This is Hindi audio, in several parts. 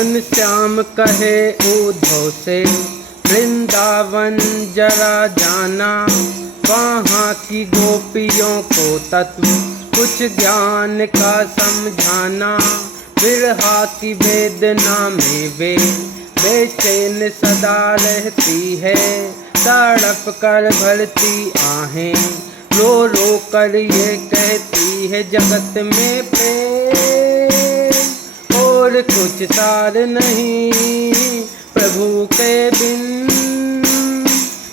घनश्याम कहे उद्धव से वृंदावन जरा जाना, वहाँ की गोपियों को तत्व कुछ ज्ञान का समझाना। विरहा की वेदना में वे बेचैन सदा रहती है, तड़प कर भरती आहें रो रो कर ये कहती है, जगत में प्रेम और कुछ सार नहीं, प्रभु के बिन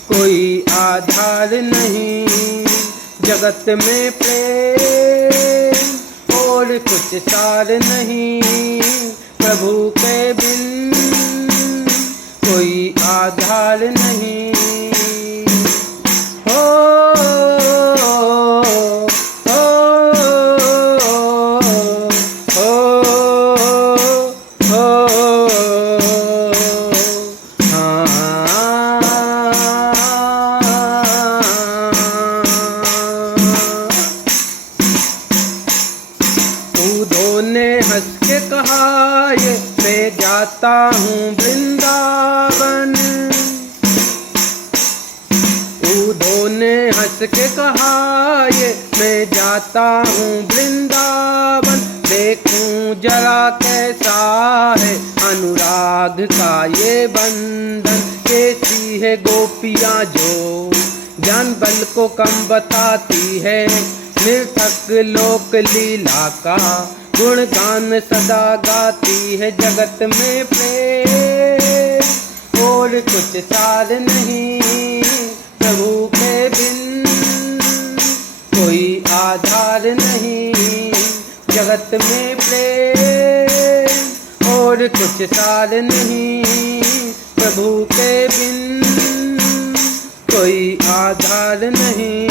कोई आधार नहीं। जगत में प्रेम और कुछ सार नहीं, प्रभु के बिन कोई आधार नहीं। हो उद्धव ने हंस के कहा ये मैं जाता हूँ वृंदावन। उद्धव ने हंस के कहा ये मैं जाता हूँ वृंदावन, देखूं जरा कैसा है अनुराग का ये बंधन, कैसी है गोपियाँ जो ज्ञान बल को कम बताती है, निर्थक लोक लीला का गुणगान सदा गाती है। जगत में प्रेम और कुछ सार नहीं, प्रभु के बिन कोई आधार नहीं। जगत में प्रेम और कुछ सार नहीं, प्रभु के बिन कोई आधार नहीं।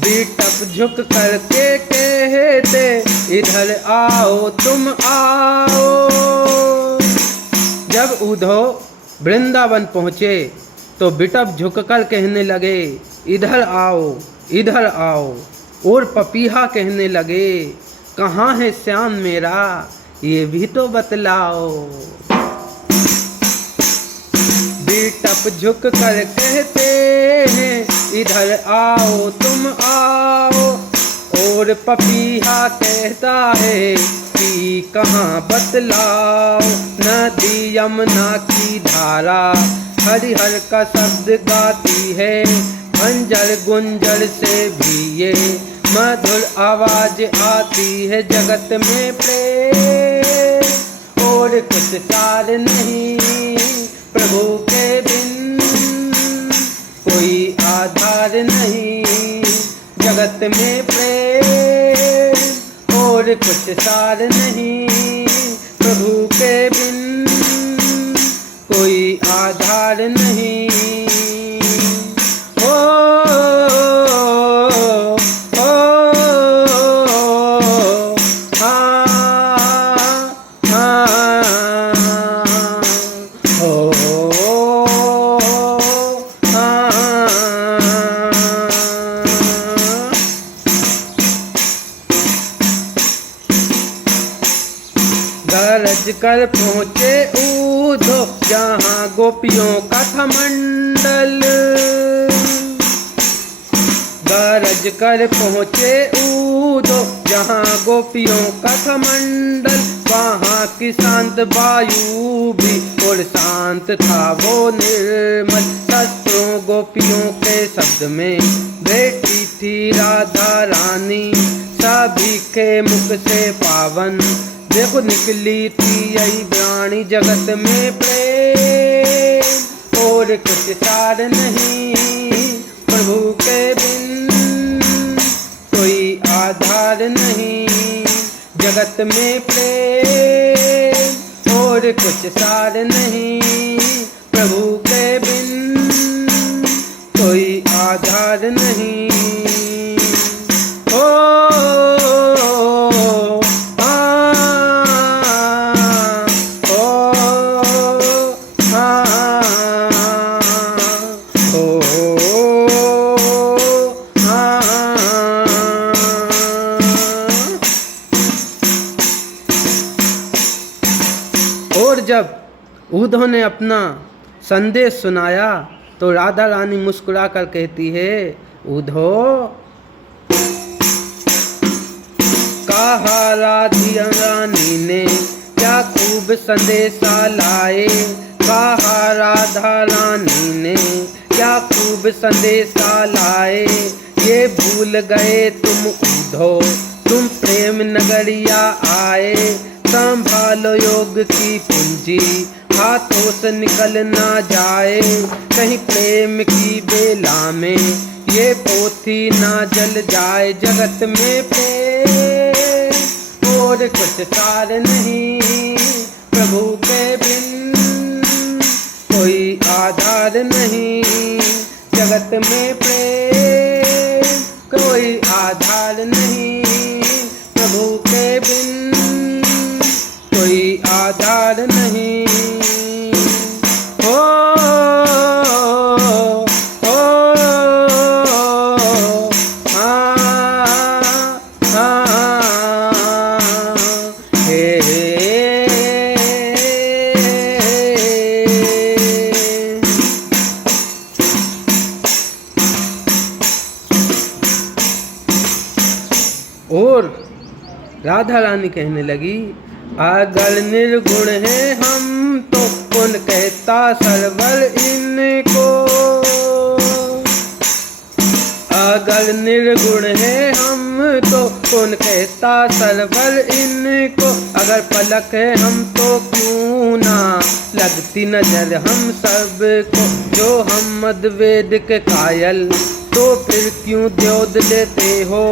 बिटप झुक करके कहते इधर आओ तुम आओ। जब उद्धव वृंदावन पहुँचे तो बिटप झुककर कहने लगे इधर आओ इधर आओ, और पपीहा कहने लगे कहाँ है श्याम मेरा ये भी तो बतलाओ। बिटप झुक कर कहते हैं इधर आओ तुम आओ, और पपीहा कहता है कि कहाँ बतलाओ। नदी यमुना की धारा हरिहर का शब्द गाती है, खंजर गुंजर से भी ये मधुर आवाज आती है। जगत में प्रेम और कुछ सार नहीं, प्रभु के बिन कोई आधार नहीं। जगत में प्रेम और कुछ सार नहीं, प्रभु के बिन कोई आधार नहीं। गरज कर पहुँचे उद्धव जहाँ गोपियों का था मंडल। गरज कर पहुँचे उद्धव जहाँ गोपियों का था मंडल, वहाँ की शांत वायु भी और शांत था वो निर्मल। शस्त्रों गोपियों के शब्द में बैठी थी राधा रानी, सभी के मुख से पावन देखो निकली थी यही वाणी। जगत में प्रेम और कुछ सार नहीं, प्रभु के बिन कोई आधार नहीं। जगत में प्रेम और कुछ सार नहीं, प्रभु के बिन कोई आधार नहीं। ओ आ ओ और जब उद्धव ने अपना संदेश सुनाया तो राधा रानी मुस्कुराकर कहती है, उद्धव कहा रानी ने क्या खूब संदेशा लाए, कहा राधा रानी ने क्या खूब संदेशा लाए। ये भूल गए तुम उद्धव तुम प्रेम नगरिया आए, संभालो योग की पूंजी हाथों से निकल ना जाए, कहीं प्रेम की बेला में ये पोथी ना जल जाए। जगत में प्रेम और कुछ सार नहीं, प्रभु के बिन कोई आधार नहीं। जगत में प्रेम कोई आधार नहीं, प्रभु के बिन कोई आधार नहीं। हो और राधा रानी कहने लगी, अगर निर्गुण है हम तो कौन कहता सरवर इनको, अगर निर्गुण है हम तो कौन कहता सरवर इनको। अगर पलक है हम तो क्यों ना लगती नजर हम सबको, जो हम मदवेद के कायल तो फिर क्यों द्योत लेते हो,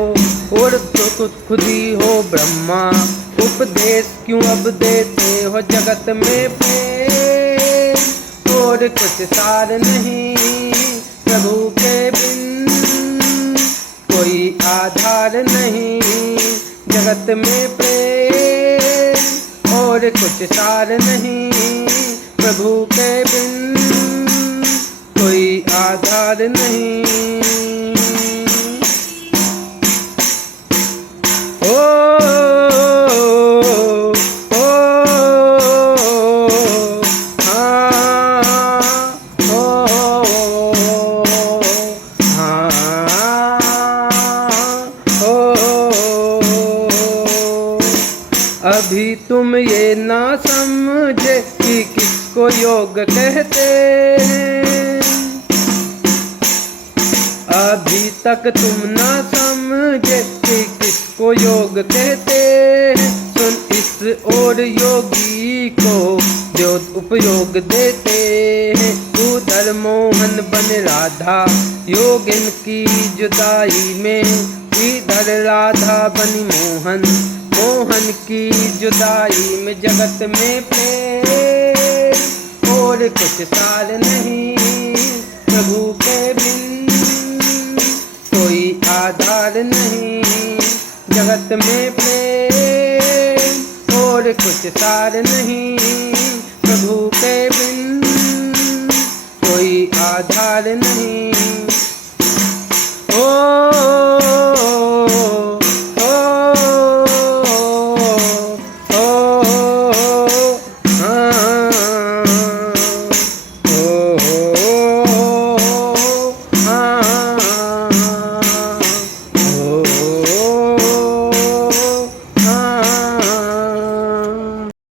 और तो खुद ही हो ब्रह्मा उपदेश क्यों अब देते हो। जगत में प्रेम और कुछ सार नहीं, प्रभु के बिन कोई आधार नहीं। जगत में प्रेम और कुछ सार नहीं, प्रभु के बिन कोई आधार नहीं। अभी तुम ये ना समझे कि किसको योग कहते हैं, अभी तक तुम ना समझे कि किसको योग कहते हैं। सुन इस और योगी को जो उपयोग देते हैं, उधर मोहन बन राधा योगिन की जुदाई में, इधर राधा बनी मोहन मोहन की जुदाई में। जगत में प्रेम और कुछ सार नहीं, प्रभु के बिन कोई आधार नहीं। जगत में प्रेम और कुछ सार नहीं,